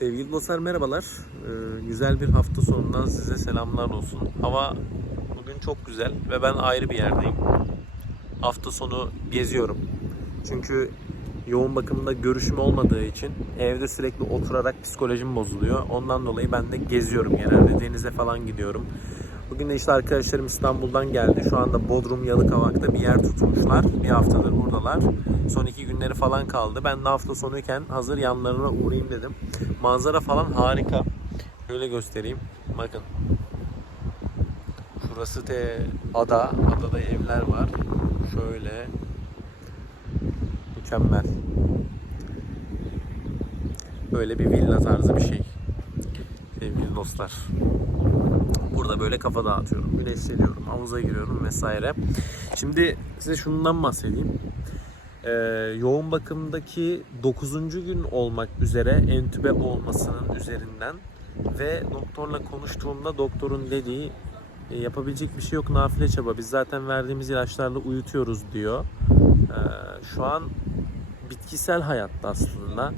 Sevgili dostlar merhabalar. Ee, güzel bir hafta sonundan size selamlar olsun. Hava bugün çok güzel ve ben ayrı bir yerdeyim. Hafta sonu geziyorum. Çünkü yoğun bakımda görüşüm olmadığı için evde sürekli oturarak psikolojim bozuluyor. Ondan dolayı ben de geziyorum genelde. Denize falan gidiyorum. Bugün de işte arkadaşlarım İstanbul'dan geldi. Şu anda Bodrum Yalıkavak'ta bir yer tutmuşlar. Bir haftadır buradalar. Son iki günleri falan kaldı. Ben de hafta sonuyken hazır yanlarına uğrayayım dedim. Manzara falan harika. Şöyle göstereyim. Bakın. Şurası de ada. Adada evler var. Şöyle. Mükemmel. Böyle bir villa tarzı bir şey. Sevgili dostlar. Burada böyle kafa dağıtıyorum, güneşleniyorum, havuza giriyorum vesaire. Şimdi size şundan bahsedeyim. Ee, yoğun bakımdaki 9. gün olmak üzere entübe olmasının üzerinden ve doktorla konuştuğumda doktorun dediği "E, yapabilecek bir şey yok nafile çaba biz zaten verdiğimiz ilaçlarla uyutuyoruz diyor. Ee, şu an bitkisel hayatta aslında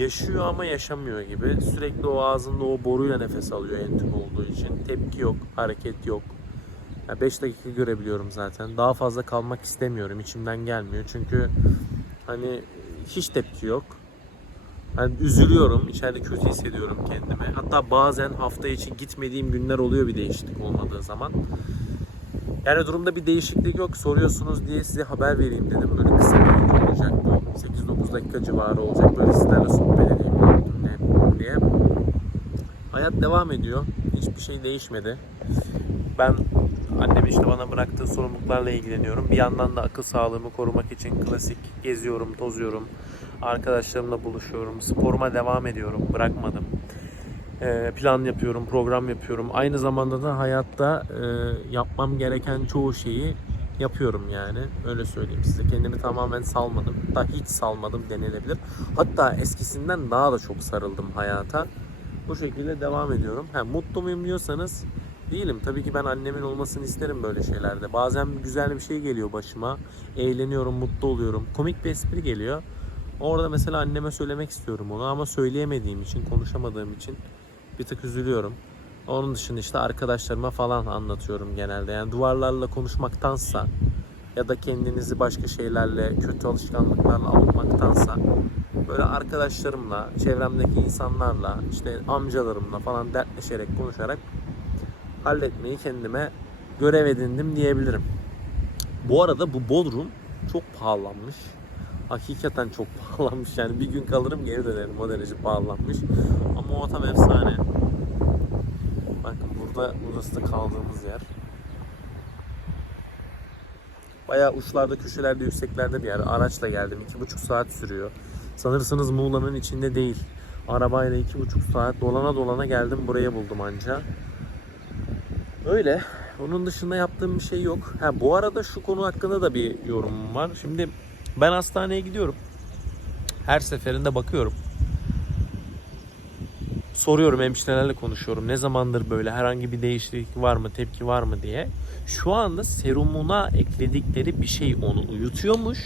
yaşıyor ama yaşamıyor gibi. Sürekli o ağzında o boruyla nefes alıyor entübe olduğu için. Tepki yok, hareket yok. 5 dakika görebiliyorum zaten. Daha fazla kalmak istemiyorum. içimden gelmiyor. Çünkü hani hiç tepki yok. Ben üzülüyorum. içeride kötü hissediyorum kendimi. Hatta bazen hafta içi gitmediğim günler oluyor bir değişiklik olmadığı zaman. Yani durumda bir değişiklik yok. Soruyorsunuz diye size haber vereyim dedim. Böyle kısa bir video olacak bu. 8-9 dakika civarı olacak. Böyle sizlerle sohbet edeyim ne diye. Hayat devam ediyor. Hiçbir şey değişmedi. Ben annemin işte bana bıraktığı sorumluluklarla ilgileniyorum. Bir yandan da akıl sağlığımı korumak için klasik geziyorum, tozuyorum. Arkadaşlarımla buluşuyorum. Sporuma devam ediyorum. Bırakmadım. Ee, plan yapıyorum, program yapıyorum. Aynı zamanda da hayatta e, yapmam gereken çoğu şeyi yapıyorum yani. Öyle söyleyeyim size. Kendimi tamamen salmadım. Hatta hiç salmadım denilebilir. Hatta eskisinden daha da çok sarıldım hayata. Bu şekilde devam ediyorum. Ha, mutlu muyum diyorsanız değilim. Tabii ki ben annemin olmasını isterim böyle şeylerde. Bazen güzel bir şey geliyor başıma. Eğleniyorum, mutlu oluyorum. Komik bir espri geliyor. Orada mesela anneme söylemek istiyorum onu ama söyleyemediğim için, konuşamadığım için bir tık üzülüyorum. Onun dışında işte arkadaşlarıma falan anlatıyorum genelde. Yani duvarlarla konuşmaktansa ya da kendinizi başka şeylerle, kötü alışkanlıklarla avutmaktansa böyle arkadaşlarımla, çevremdeki insanlarla, işte amcalarımla falan dertleşerek, konuşarak halletmeyi kendime görev edindim diyebilirim. Bu arada bu Bodrum çok pahalanmış. Hakikaten çok pahalanmış yani bir gün kalırım geri dönerim o derece pahalanmış. Ama o tam efsane. Bakın burada burası da kaldığımız yer. Bayağı uçlarda, köşelerde, yükseklerde bir yer. Araçla geldim. iki buçuk saat sürüyor. Sanırsınız Muğla'nın içinde değil. Arabayla iki buçuk saat dolana dolana geldim. Buraya buldum anca. Öyle. Onun dışında yaptığım bir şey yok. Ha bu arada şu konu hakkında da bir yorumum var. Şimdi ben hastaneye gidiyorum. Her seferinde bakıyorum. Soruyorum hemşirelerle konuşuyorum. Ne zamandır böyle herhangi bir değişiklik var mı, tepki var mı diye. Şu anda serumuna ekledikleri bir şey onu uyutuyormuş.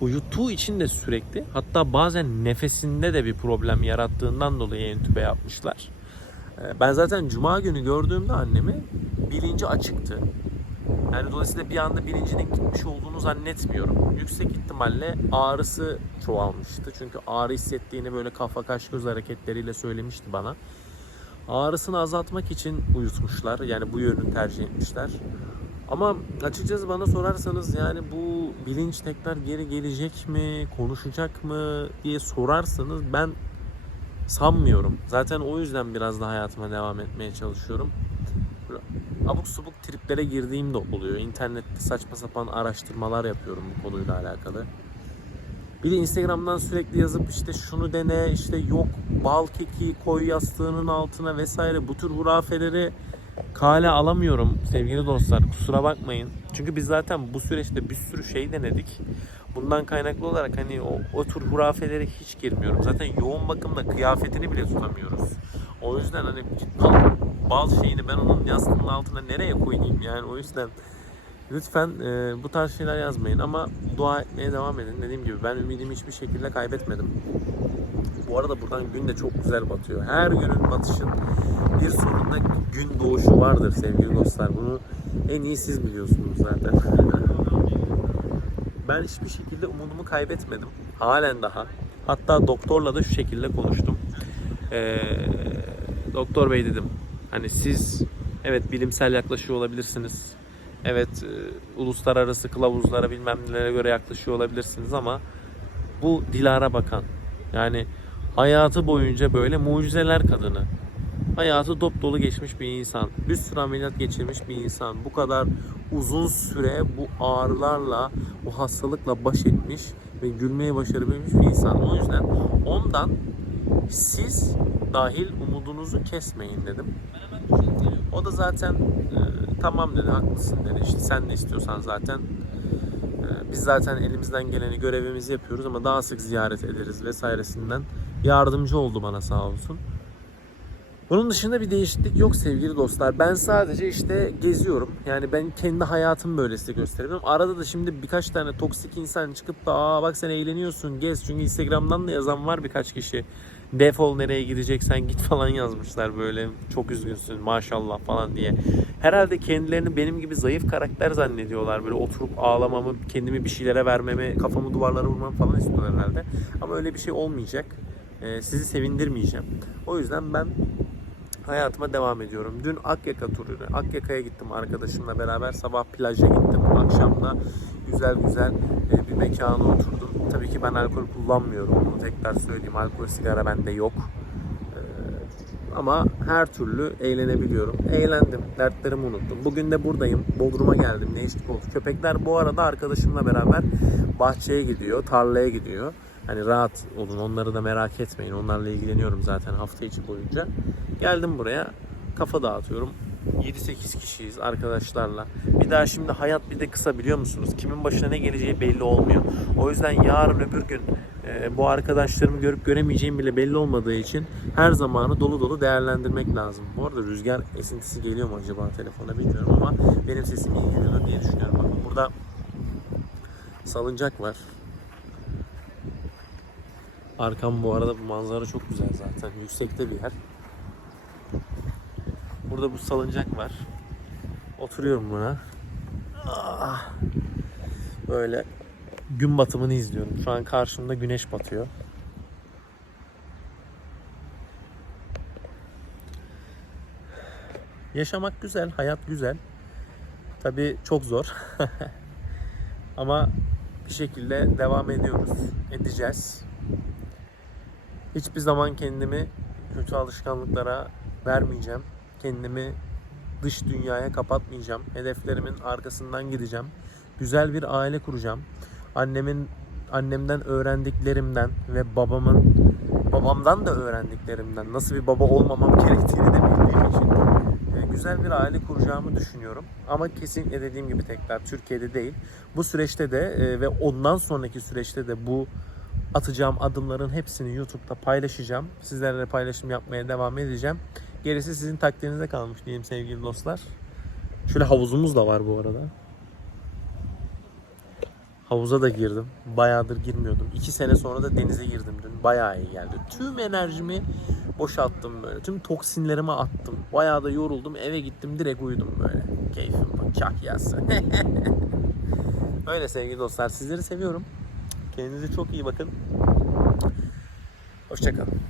Uyuttuğu için de sürekli hatta bazen nefesinde de bir problem yarattığından dolayı entübe yapmışlar. Ee, Ben zaten cuma günü gördüğümde annemi bilinci açıktı. Yani dolayısıyla bir anda bilincinin gitmiş olduğunu zannetmiyorum. Yüksek ihtimalle ağrısı çoğalmıştı. Çünkü ağrı hissettiğini böyle kafa kaş göz hareketleriyle söylemişti bana. Ağrısını azaltmak için uyutmuşlar. Yani bu yönü tercih etmişler. Ama açıkçası bana sorarsanız yani bu bilinç tekrar geri gelecek mi, konuşacak mı diye sorarsanız ben sanmıyorum. Zaten o yüzden biraz da hayatıma devam etmeye çalışıyorum. Abuk subuk triplere girdiğim de oluyor. İnternette saçma sapan araştırmalar yapıyorum bu konuyla alakalı. Bir de Instagram'dan sürekli yazıp işte şunu dene, işte yok bal keki koy yastığının altına vesaire bu tür hurafeleri kale alamıyorum sevgili dostlar. Kusura bakmayın. Çünkü biz zaten bu süreçte bir sürü şey denedik. Bundan kaynaklı olarak hani o, o tür hurafelere hiç girmiyorum. Zaten yoğun bakımda kıyafetini bile tutamıyoruz. O yüzden hani bal, bal şeyini ben onun yastığının altına nereye koyayım yani o yüzden lütfen e, bu tarz şeyler yazmayın ama dua etmeye devam edin. Dediğim gibi ben ümidimi hiçbir şekilde kaybetmedim. Bu arada buradan gün de çok güzel batıyor. Her günün batışın bir sonunda gün doğuşu vardır sevgili dostlar. Bunu en iyi siz biliyorsunuz zaten. ben hiçbir şekilde umudumu kaybetmedim. Halen daha. Hatta doktorla da şu şekilde konuştum. Ee, doktor bey dedim. Hani siz evet bilimsel yaklaşıyor olabilirsiniz. Evet e, uluslararası kılavuzlara bilmem nelere göre yaklaşıyor olabilirsiniz ama bu Dilara Bakan. Yani hayatı boyunca böyle mucizeler kadını. Hayatı dop dolu geçmiş bir insan. Bir sürü ameliyat geçirmiş bir insan. Bu kadar uzun süre bu ağrılarla, bu hastalıkla baş etmiş ve gülmeyi başarabilmiş bir insan. O yüzden ondan siz dahil umudunuzu kesmeyin dedim. O da zaten e, tamam dedi, haklısın dedi. İşte sen ne istiyorsan zaten e, biz zaten elimizden geleni görevimizi yapıyoruz ama daha sık ziyaret ederiz vesairesinden yardımcı oldu bana sağ olsun. Bunun dışında bir değişiklik yok sevgili dostlar. Ben sadece işte geziyorum. Yani ben kendi hayatımı böyle size gösterebilirim. Arada da şimdi birkaç tane toksik insan çıkıp da aa bak sen eğleniyorsun gez. Çünkü Instagram'dan da yazan var birkaç kişi. Defol nereye gideceksen git falan yazmışlar böyle. Çok üzgünsün maşallah falan diye. Herhalde kendilerini benim gibi zayıf karakter zannediyorlar. Böyle oturup ağlamamı, kendimi bir şeylere vermemi, kafamı duvarlara vurmamı falan istiyorlar herhalde. Ama öyle bir şey olmayacak. Ee, sizi sevindirmeyeceğim. O yüzden ben hayatıma devam ediyorum. Dün Akyaka turuydu. Akyaka'ya gittim arkadaşımla beraber. Sabah plaja gittim. Akşamda güzel güzel e, bir mekana oturdum. Tabii ki ben alkol kullanmıyorum. Bunu tekrar söyleyeyim. Alkol, sigara bende yok. E, Ama her türlü eğlenebiliyorum. Eğlendim. Dertlerimi unuttum. Bugün de buradayım. Bodrum'a geldim. Değişiklik oldu. Köpekler bu arada arkadaşımla beraber bahçeye gidiyor. Tarlaya gidiyor. Hani rahat olun. Onları da merak etmeyin. Onlarla ilgileniyorum zaten hafta içi boyunca. Geldim buraya. Kafa dağıtıyorum. 7-8 kişiyiz arkadaşlarla. Bir daha şimdi hayat bir de kısa biliyor musunuz? Kimin başına ne geleceği belli olmuyor. O yüzden yarın öbür gün e, bu arkadaşlarımı görüp göremeyeceğim bile belli olmadığı için her zamanı dolu dolu değerlendirmek lazım. Bu arada rüzgar esintisi geliyor mu acaba telefona bilmiyorum ama benim sesim iyi geliyordur diye düşünüyorum. Bakın burada salıncak var. Arkam bu arada bu manzara çok güzel zaten. Yüksekte bir yer. Burada bu salıncak var. Oturuyorum buna. Ah. Böyle gün batımını izliyorum. Şu an karşımda güneş batıyor. Yaşamak güzel, hayat güzel. Tabii çok zor. Ama bir şekilde devam ediyoruz. Edeceğiz. Hiçbir zaman kendimi kötü alışkanlıklara vermeyeceğim. Kendimi dış dünyaya kapatmayacağım. Hedeflerimin arkasından gideceğim. Güzel bir aile kuracağım. Annemin annemden öğrendiklerimden ve babamın babamdan da öğrendiklerimden nasıl bir baba olmamam gerektiğini de bildiğim için e, güzel bir aile kuracağımı düşünüyorum. Ama kesinlikle dediğim gibi tekrar Türkiye'de değil. Bu süreçte de e, ve ondan sonraki süreçte de bu atacağım adımların hepsini YouTube'da paylaşacağım. Sizlerle paylaşım yapmaya devam edeceğim. Gerisi sizin takdirinize kalmış diyeyim sevgili dostlar. Şöyle havuzumuz da var bu arada. Havuza da girdim. Bayağıdır girmiyordum. İki sene sonra da denize girdim dün. Bayağı iyi geldi. Tüm enerjimi boşalttım böyle. Tüm toksinlerimi attım. Bayağı da yoruldum. Eve gittim direkt uyudum böyle. Keyfim bak kahyası. Öyle sevgili dostlar. Sizleri seviyorum. Kendinize çok iyi bakın. Hoşçakalın.